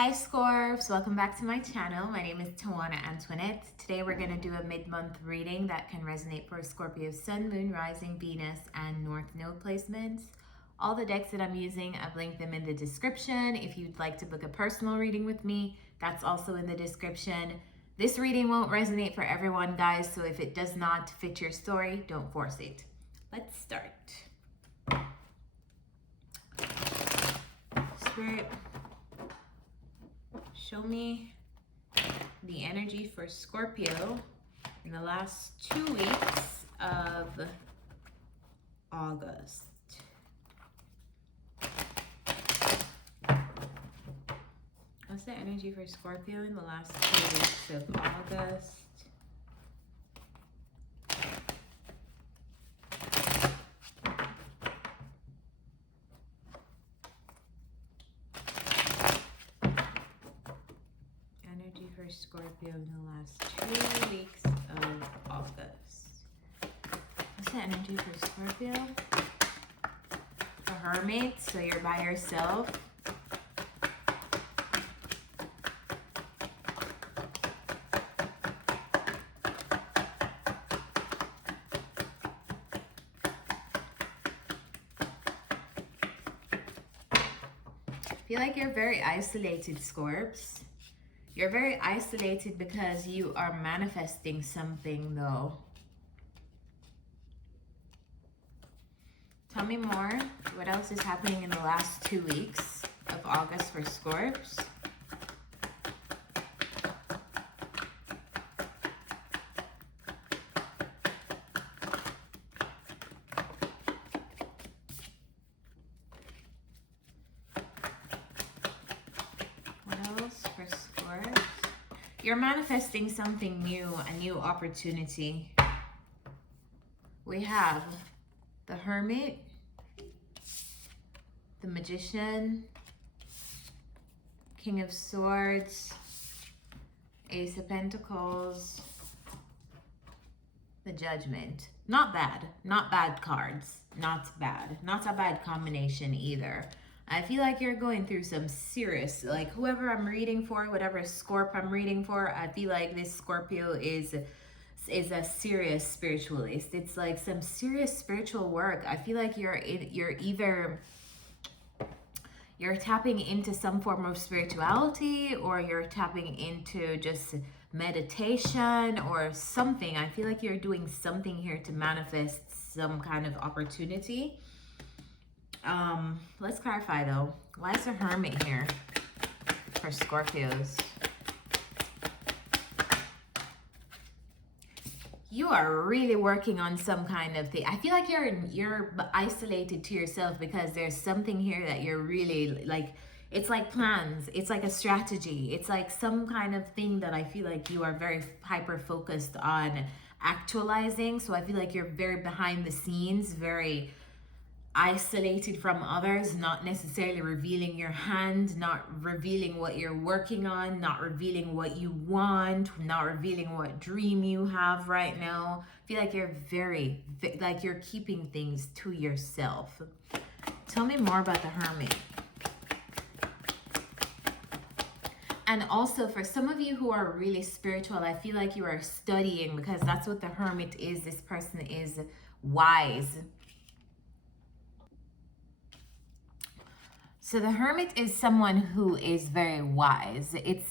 Hi Scorps, welcome back to my channel. My name is Tawanantoinette. Today we're going to do a mid-month reading that can resonate for Scorpio Sun, Moon, Rising, Venus, and North Node placements. All the decks that I'm using, I've linked them in the description. If you'd like to book a personal reading with me, that's also in the description. This reading won't resonate for everyone, guys, so if it does not fit your story, don't force it. Let's start. Spirit, show me the energy for Scorpio in the last 2 weeks of August. What's the energy for Scorpio in the last 2 weeks of August? Energy for Scorpio in the last 2 weeks of August. What's the energy for Scorpio? The Hermit, so you're by yourself. I feel like you're very isolated, Scorps. You're very isolated because you are manifesting something, though. Tell me more. What else is happening in the last 2 weeks of August for Scorps? You're manifesting something new, a new opportunity. We have the Hermit, the Magician, King of Swords, Ace of Pentacles, the Judgment. Not bad. Not bad cards. Not bad. Not a bad combination either. I feel like you're going through some serious, like whoever I'm reading for, whatever Scorp I'm reading for, I feel like this Scorpio is a serious spiritualist. It's like some serious spiritual work. I feel like you're tapping into some form of spirituality, or you're tapping into just meditation or something. I feel like you're doing something here to manifest some kind of opportunity. Let's clarify though. Why is the Hermit here for Scorpios? You are really working on some kind of thing. I feel like you're isolated to yourself because there's something here that you're really like. It's like plans. It's like a strategy. It's like some kind of thing that I feel like you are very hyper focused on actualizing. So I feel like you're very behind the scenes, very isolated from others, not necessarily revealing your hand, not revealing what you're working on, not revealing what you want, not revealing what dream you have right now. I feel like you're very, like you're keeping things to yourself. Tell me more about the Hermit. And also for some of you who are really spiritual, I feel like you are studying, because that's what the Hermit is. This person is wise. So the Hermit is someone who is very wise. It's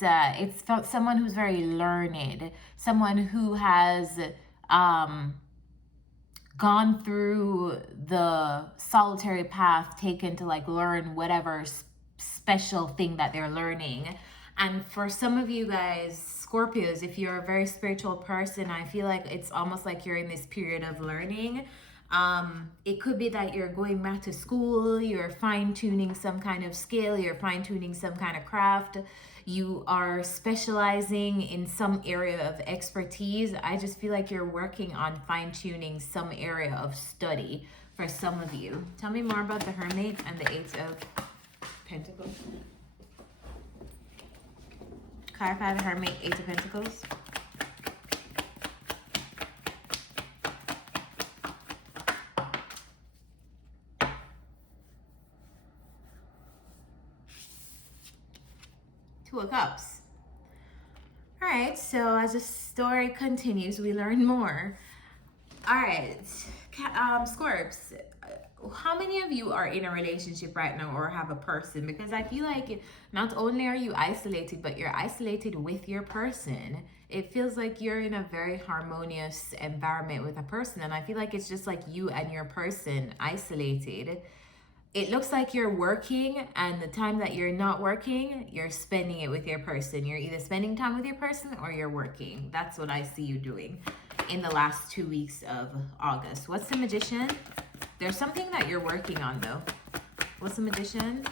someone who's very learned, someone who has gone through the solitary path taken to like learn whatever special thing that they're learning. And for some of you guys, Scorpios, if you're a very spiritual person, I feel like it's almost like you're in this period of learning. It could be that you're going back to school, you're fine-tuning some kind of skill, you're fine-tuning some kind of craft, you are specializing in some area of expertise. I just feel like you're working on fine-tuning some area of study for some of you. Tell me more about the Hermit and the Eight of Pentacles. Clarify the Hermit, Eight of Pentacles. Two of Cups. All right, so as the story continues, we learn more. All right, Scorps, how many of you are in a relationship right now or have a person? Because I feel like not only are you isolated, but you're isolated with your person. It feels like you're in a very harmonious environment with a person, and I feel like it's just like you and your person isolated. It looks like you're working, and the time that you're not working, you're spending it with your person. You're either spending time with your person or you're working. That's what I see you doing in the last 2 weeks of August. What's the Magician? There's something that you're working on though. What's the Magician?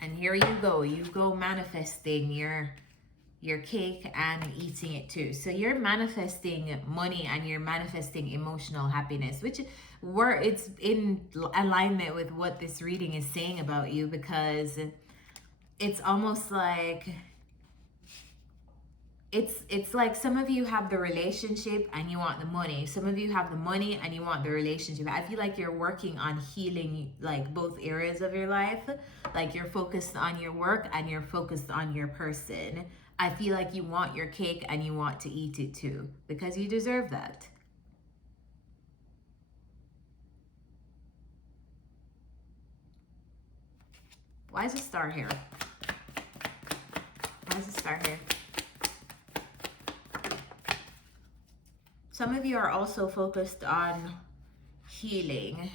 And here you go manifesting your cake and eating it too. So you're manifesting money and you're manifesting emotional happiness, which it's in alignment with what this reading is saying about you, because it's almost like it's like some of you have the relationship and you want the money. Some of you have the money and you want the relationship. I feel like you're working on healing like both areas of your life. Like you're focused on your work and you're focused on your person. I feel like you want your cake and you want to eat it too, because you deserve that. Why is a star here? Why is a star here? Some of you are also focused on healing.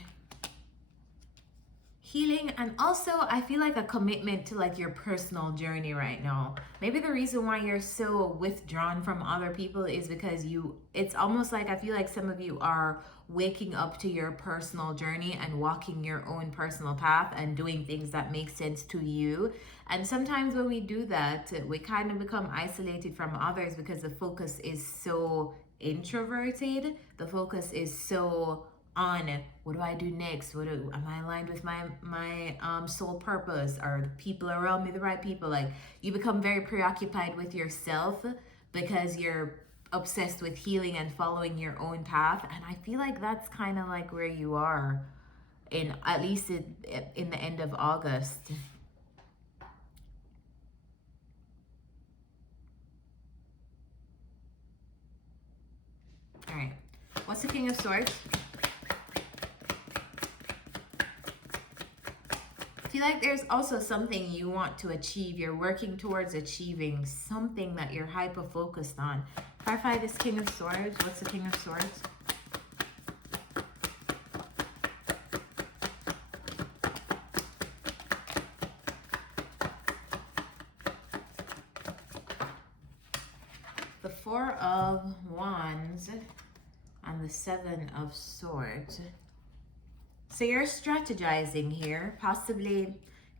And also I feel like a commitment to like your personal journey right now. Maybe the reason why you're so withdrawn from other people is because it's almost like I feel like some of you are waking up to your personal journey and walking your own personal path and doing things that make sense to you. And sometimes when we do that, we kind of become isolated from others because the focus is so introverted. The focus is so on what do I do next? Am I aligned with my soul purpose? Are the people around me the right people? Like you become very preoccupied with yourself because you're obsessed with healing and following your own path. And I feel like that's kind of like where you are in at least in the end of August. All right, what's the King of Swords? I feel like there's also something you want to achieve. You're working towards achieving something that you're hyper focused on. Clarify this King of Swords. What's the King of Swords? The Four of Wands and the Seven of Swords. So you're strategizing here, possibly. I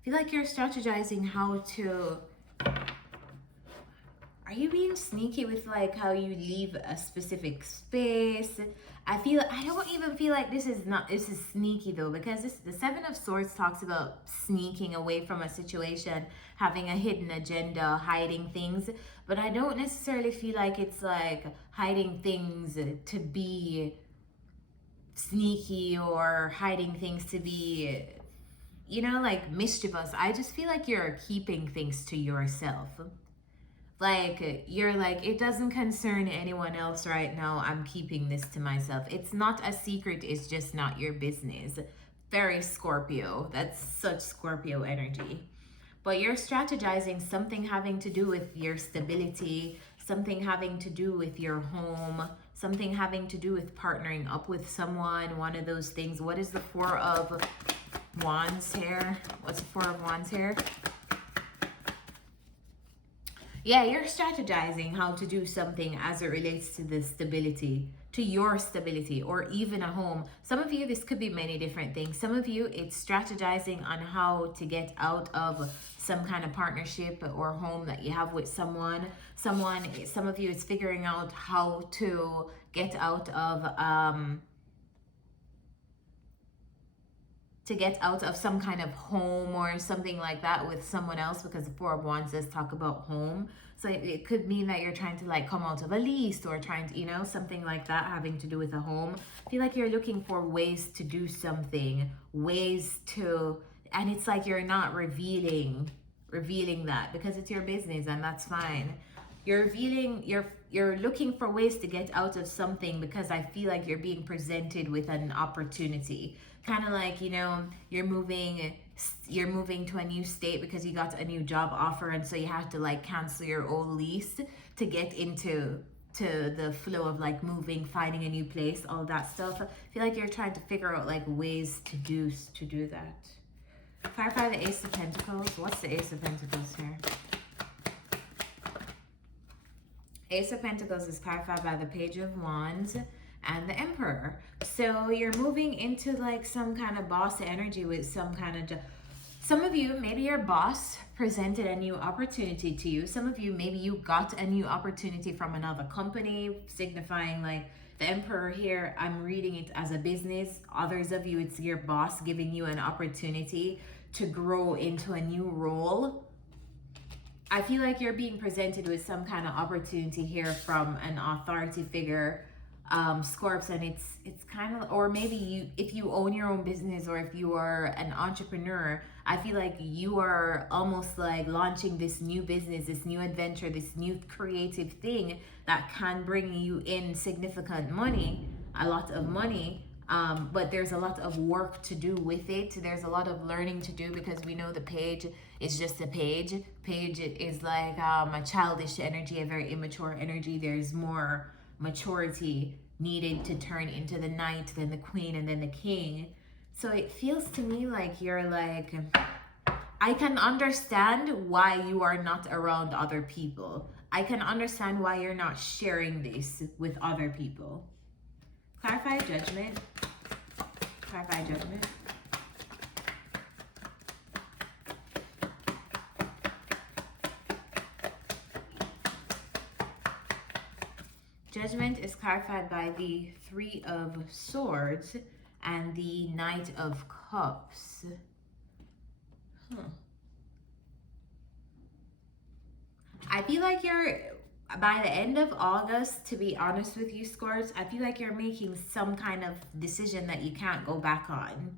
feel like you're strategizing how to. Are you being sneaky with like how you leave a specific space? I don't even feel like this is sneaky though, because the Seven of Swords talks about sneaking away from a situation, having a hidden agenda, hiding things. But I don't necessarily feel like it's like hiding things to be sneaky or hiding things to be, you know, like mischievous. I just feel like you're keeping things to yourself. Like you're like, it doesn't concern anyone else right now, I'm keeping this to myself. It's not a secret, it's just not your business. Very Scorpio. That's such Scorpio energy. But you're strategizing something having to do with your stability, something having to do with your home, something having to do with partnering up with someone, one of those things. What is the Four of Wands here? What's the Four of Wands here? Yeah, you're strategizing how to do something as it relates to the stability, to your stability, or even a home. Some of you, this could be many different things. Some of you, it's strategizing on how to get out of some kind of partnership or home that you have with someone. Some of you, it's figuring out how to get out of some kind of home or something like that with someone else, because the Four of Wands does talk about home. So it could mean that you're trying to like come out of a lease or trying to, you know, something like that having to do with a home. I feel like you're looking for ways to do something, and it's like you're not revealing revealing that because it's your business and that's fine. You're revealing, you're looking for ways to get out of something because I feel like you're being presented with an opportunity. Kind of like, you know, you're moving to a new state because you got a new job offer, and so you have to like cancel your old lease to get into the flow of like moving, finding a new place, all that stuff. I feel like you're trying to figure out like ways to do that. Clarify the Ace of Pentacles. What's the Ace of Pentacles here? Ace of Pentacles is clarified by the Page of Wands and the Emperor. So you're moving into like some kind of boss energy with some kind of some of you, maybe your boss presented a new opportunity to you. Some of you, maybe you got a new opportunity from another company, signifying like the Emperor here. I'm reading it as a business. Others of you, it's your boss giving you an opportunity to grow into a new role. I feel like you're being presented with some kind of opportunity here from an authority figure, Scorps, and it's kind of, or maybe you, if you own your own business or if you are an entrepreneur, I feel like you are almost like launching this new business, this new adventure, this new creative thing that can bring you in significant money, a lot of money. But there's a lot of work to do with it. There's a lot of learning to do because we know the page is just a page. Page is like a childish energy, a very immature energy. There's more maturity needed to turn into the knight, then the queen, and then the king. So it feels to me like you're like, I can understand why you are not around other people. I can understand why you're not sharing this with other people. Clarify Judgment. Clarify Judgment. Judgment is clarified by the Three of Swords and the Knight of Cups. I feel like you're, by the end of August, to be honest with you, Scorps, I feel like you're making some kind of decision that you can't go back on.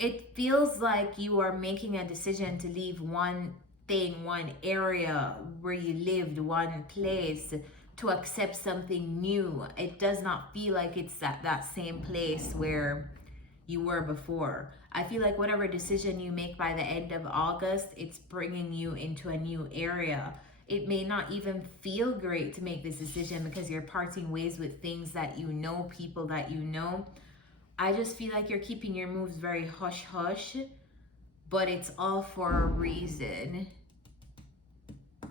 It feels like you are making a decision to leave one thing, one area where you lived, one place, to accept something new. It does not feel like it's that same place where you were before. I feel like whatever decision you make by the end of August, it's bringing you into a new area. It may not even feel great to make this decision because you're parting ways with things that you know, people that you know. I just feel like you're keeping your moves very hush-hush, but it's all for a reason.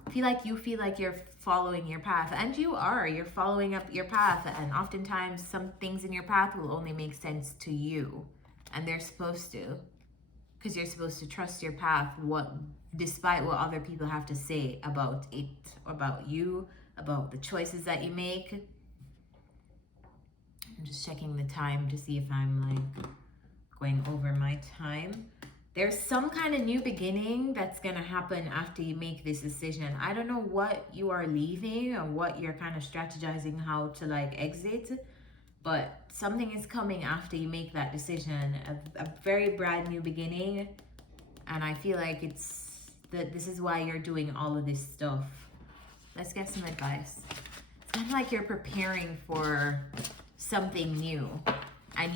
I feel like you're following your path, and you're following up your path, and oftentimes some things in your path will only make sense to you, and they're supposed to, because you're supposed to trust your path, despite what other people have to say about it, about you, about the choices that you make. I'm just checking the time to see if I'm like going over my time. There's some kind of new beginning that's going to happen after you make this decision. I don't know what you are leaving or what you're kind of strategizing how to like exit, but something is coming after you make that decision. A very brand new beginning. And I feel like this is why you're doing all of this stuff. Let's get some advice. It's kind of like you're preparing for something new. And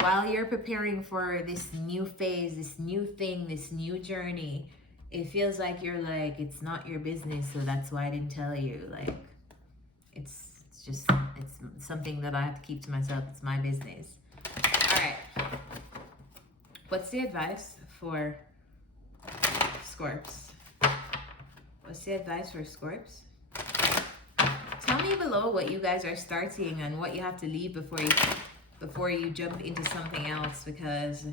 while you're preparing for this new phase, this new thing, this new journey, it feels like you're like, it's not your business, so that's why I didn't tell you. Like, it's something that I have to keep to myself. It's my business. All right. What's the advice for Scorps? What's the advice for Scorps? Tell me below what you guys are starting and what you have to leave before you jump into something else, because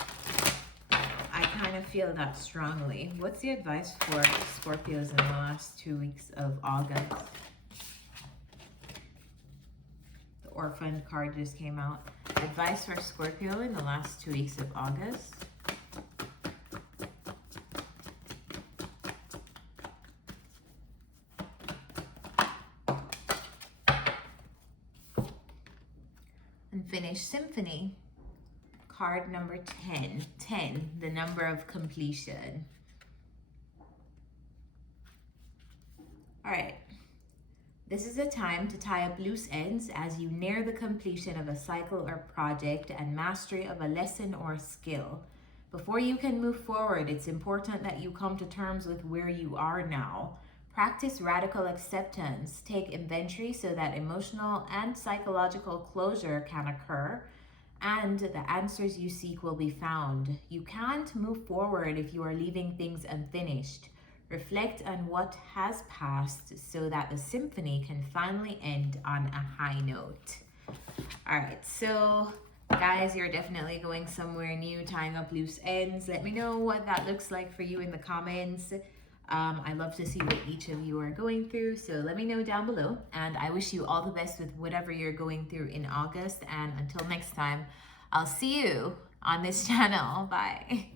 I kind of feel that strongly. What's the advice for Scorpios in the last 2 weeks of August? The Orphan card just came out. Advice for Scorpio in the last 2 weeks of August. Unfinished Symphony. card number 10. 10, the number of completion. All right. This is a time to tie up loose ends as you near the completion of a cycle or project and mastery of a lesson or skill. Before you can move forward, it's important that you come to terms with where you are now. Practice radical acceptance. Take inventory so that emotional and psychological closure can occur and the answers you seek will be found. You can't move forward if you are leaving things unfinished. Reflect on what has passed so that the symphony can finally end on a high note. All right, so guys, you're definitely going somewhere new, tying up loose ends. Let me know what that looks like for you in the comments. I love to see what each of you are going through, so let me know down below. And I wish you all the best with whatever you're going through in August. And until next time, I'll see you on this channel. Bye.